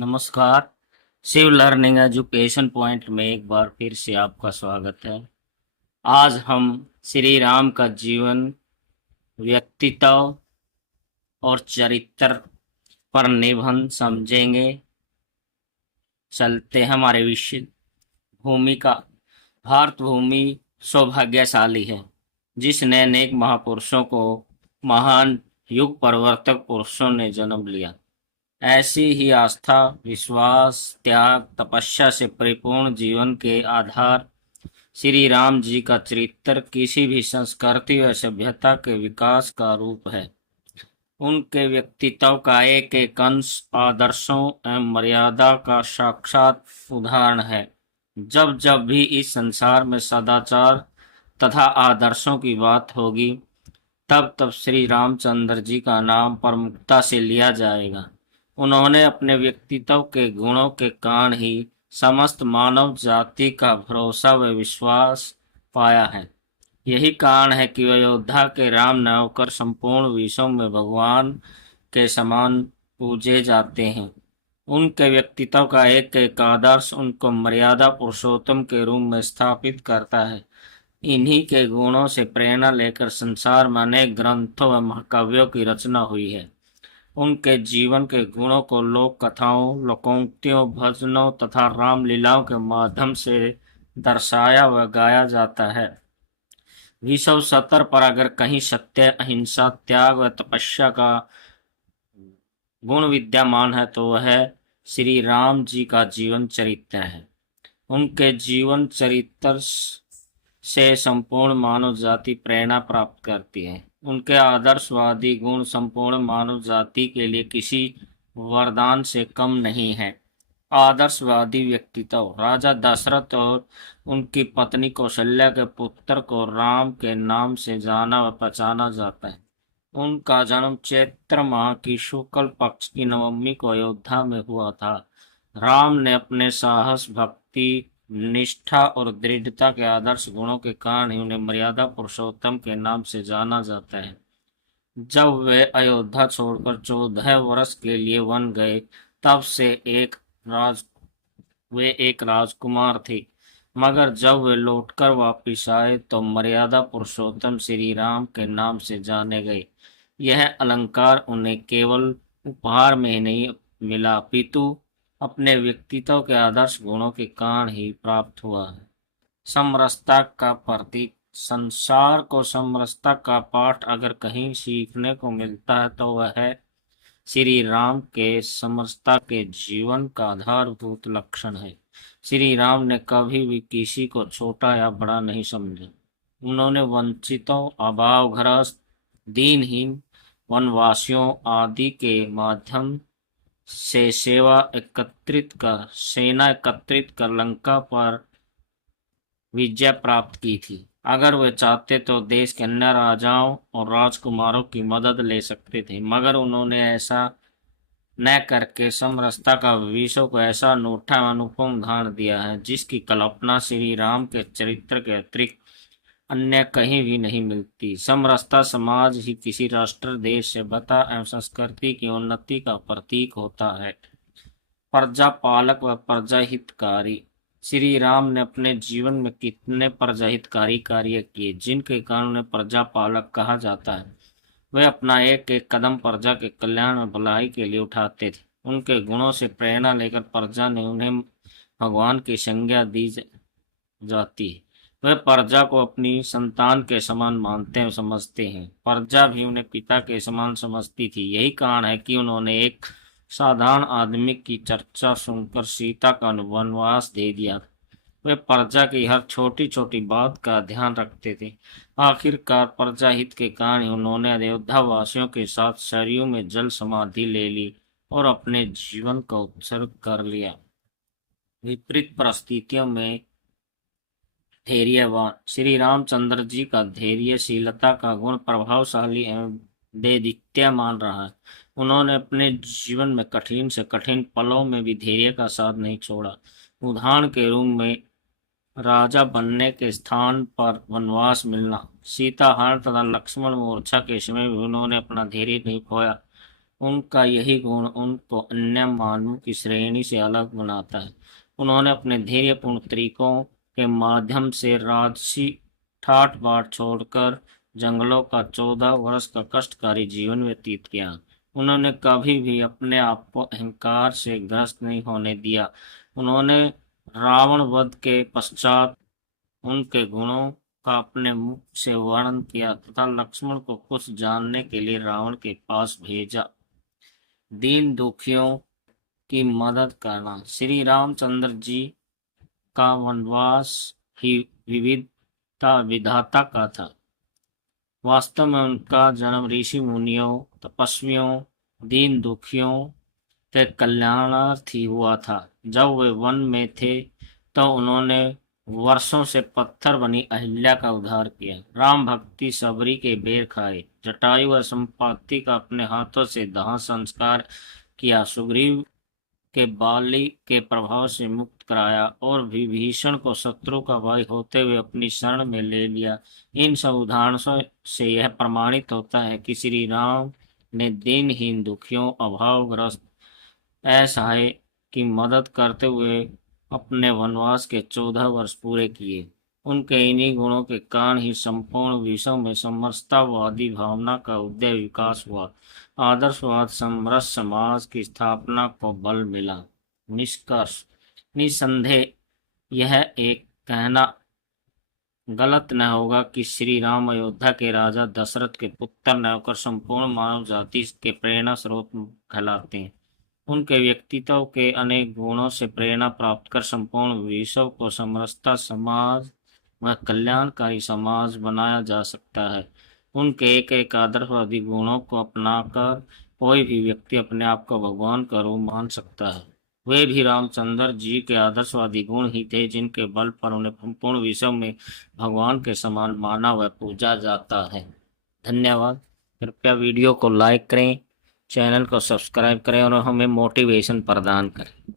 नमस्कार। Shiv learning education point में एक बार फिर से आपका स्वागत है। आज हम श्री राम का जीवन, व्यक्तित्व और चरित्र पर निबंध समझेंगे। चलते हैं हमारे विषय। भूमिका। भारत भूमि सौभाग्यशाली है जिसने अनेक महापुरुषों को, महान युग परिवर्तक पुरुषों ने जन्म लिया। ऐसी ही आस्था, विश्वास, त्याग, तपस्या से परिपूर्ण जीवन के आधार श्री राम जी का चरित्र किसी भी संस्कृति व सभ्यता के विकास का रूप है। उनके व्यक्तित्व का एक एक अंश आदर्शों एवं मर्यादा का साक्षात उदाहरण है। जब जब भी इस संसार में सदाचार तथा आदर्शों की बात होगी, तब तब श्री रामचंद्र जी का नाम प्रमुखता से लिया जाएगा। उन्होंने अपने व्यक्तित्व के गुणों के कारण ही समस्त मानव जाति का भरोसा व विश्वास पाया है। यही कारण है कि अयोध्या के राम न होकर संपूर्ण विश्व में भगवान के समान पूजे जाते हैं। उनके व्यक्तित्व का एक एक आदर्श उनको मर्यादा पुरुषोत्तम के रूप में स्थापित करता है। इन्हीं के गुणों से प्रेरणा लेकर संसार में अनेक ग्रंथों व महाकाव्यों की रचना हुई है। उनके जीवन के गुणों को लोक कथाओं, लोकोक्तियों, भजनों तथा रामलीलाओं के माध्यम से दर्शाया व गाया जाता है। विश्व स्तर पर अगर कहीं सत्य, अहिंसा, त्याग व तपस्या का गुण विद्यमान है तो वह श्री राम जी का जीवन चरित्र है। उनके जीवन चरित्र से संपूर्ण मानव जाति प्रेरणा प्राप्त करती है। उनके आदर्शवादी गुण संपूर्ण मानव जाति के लिए किसी वरदान से कम नहीं है। आदर्शवादी व्यक्तित्व। राजा दशरथ और उनकी पत्नी कौशल्या के पुत्र को राम के नाम से जाना व पहचाना जाता है। उनका जन्म चैत्र माह की शुक्ल पक्ष की नवमी को अयोध्या में हुआ था। राम ने अपने साहस, भक्ति, निष्ठा और दृढ़ता के आदर्श गुणों के कारण ही उन्हें मर्यादा पुरुषोत्तम के नाम से जाना जाता है। जब वे अयोध्या छोड़कर 14 वर्ष के लिए वन गए, तब से राज वे एक राजकुमार थे, मगर जब वे लौटकर वापिस आए तो मर्यादा पुरुषोत्तम श्री राम के नाम से जाने गए। यह अलंकार उन्हें केवल उपहार में नहीं मिला, अपितु अपने व्यक्तित्व के आदर्श गुणों के कारण ही प्राप्त हुआ है। समरसता का प्रतीक। संसार को समरसता का पाठ अगर कहीं सीखने को मिलता है तो वह है श्री राम के समरसता के जीवन का आधारभूत लक्षण है। श्री राम ने कभी भी किसी को छोटा या बड़ा नहीं समझा। उन्होंने वंचितों, अभावग्रस्त, दीनहीन, वनवासियों आदि के माध्यम से सेना एकत्रित कर लंका पर विजय प्राप्त की थी। अगर वे चाहते तो देश के अन्य राजाओं और राजकुमारों की मदद ले सकते थे, मगर उन्होंने ऐसा न करके समरसता का विश्व को ऐसा अनूठा अनुपम उदाहरण दिया है जिसकी कल्पना श्री राम के चरित्र के अतिरिक्त अन्य कहीं भी नहीं मिलती। समरसता समाज ही किसी राष्ट्र, देश, सभ्यता एवं संस्कृति की उन्नति का प्रतीक होता है। प्रजा पालक व प्रजा हितकारी। श्री राम ने अपने जीवन में कितने प्रजाहितकारी कार्य किए जिनके कारण उन्हें प्रजा पालक कहा जाता है। वे अपना एक एक कदम प्रजा के कल्याण और भलाई के लिए उठाते थे। उनके गुणों से प्रेरणा लेकर प्रजा ने उन्हें भगवान की संज्ञा दी जाती है। वे प्रजा को अपनी संतान के समान मानते और समझते हैं। प्रजा भी उन्हें पिता के समान समझती थी। यही कारण है कि उन्होंने एक साधारण आदमी की चर्चा सुनकर सीता का वनवास दे दिया। वे प्रजा की हर छोटी छोटी बात का ध्यान रखते थे। आखिरकार प्रजा हित के कारण उन्होंने अयोध्या वासियों के साथ सरयू में जल समाधि ले ली और अपने जीवन का उत्सर्ग कर लिया। विपरीत परिस्थितियों में धैर्यवान। श्री रामचंद्र जी का धैर्यशीलता का गुण प्रभावशाली एवं देदीप्यमान रहा है। उन्होंने अपने जीवन में कठिन से कठिन पलों में भी धैर्य का साथ नहीं छोड़ा। उदाहरण के रूप में राजा बनने के स्थान पर वनवास मिलना, सीता हरण तथा लक्ष्मण मोर्चा के समय भी उन्होंने अपना धैर्य नहीं खोया। उनका यही गुण उनको अन्य मानवों की श्रेणी से अलग बनाता है। उन्होंने अपने धैर्यपूर्ण तरीकों के माध्यम से राजसी ठाट बाट छोड़कर जंगलों का 14 वर्ष का कष्टकारी जीवन व्यतीत किया। उन्होंने कभी भी अपने आप को अहंकार से ग्रस्त नहीं होने दिया। उन्होंने रावण वध के पश्चात उनके गुणों का अपने मुख से वर्णन किया तथा लक्ष्मण को कुछ जानने के लिए रावण के पास भेजा। दीन दुखियों की मदद करना। श्री रामचंद्र जी का वनवास ही विविधता विधाता का था। वास्तव में उनका जन्म ऋषि मुनियों, तपस्वियों, दीन दुखियों के कल्याणार्थ ही हुआ था। जब वे वन में थे तो उन्होंने वर्षों से पत्थर बनी अहिल्या का उद्धार किया, राम भक्ति सबरी के बेर खाए, जटायु व संपाति का अपने हाथों से दाह संस्कार किया, सुग्रीव के बाली के प्रभाव से मुक्त कराया और विभीषण को शत्रु का भाई होते हुए अपनी शरण में ले लिया। इन सब उदाहरणों से यह प्रमाणित होता है कि श्री राम ने दीनहीन, दुखियों, अभावग्रस्त, असहाय की मदद करते हुए अपने वनवास के 14 वर्ष पूरे किए। उनके इन्हीं गुणों के कारण ही संपूर्ण विश्व में समरसतावादी भावना का उदय विकास हुआ। आदर्शवाद समरस समाज की स्थापना को बल मिला। निष्कर्ष। निसंदेह यह एक कहना गलत न होगा कि श्री राम अयोध्या के राजा दशरथ के पुत्र न होकर संपूर्ण मानव जाति के प्रेरणा स्रोत कहलाते हैं। उनके व्यक्तित्व के अनेक गुणों से प्रेरणा प्राप्त कर संपूर्ण विश्व को समरसता समाज व कल्याणकारी समाज बनाया जा सकता है। उनके एक एक आदर्शवादी गुणों को अपनाकर कोई भी व्यक्ति अपने आप को भगवान का रूप मान सकता है। वे भी रामचंद्र जी के आदर्शवादी गुण ही थे जिनके बल पर उन्हें संपूर्ण विश्व में भगवान के समान माना व पूजा जाता है। धन्यवाद। कृपया वीडियो को लाइक करें, चैनल को सब्सक्राइब करें और हमें मोटिवेशन प्रदान करें।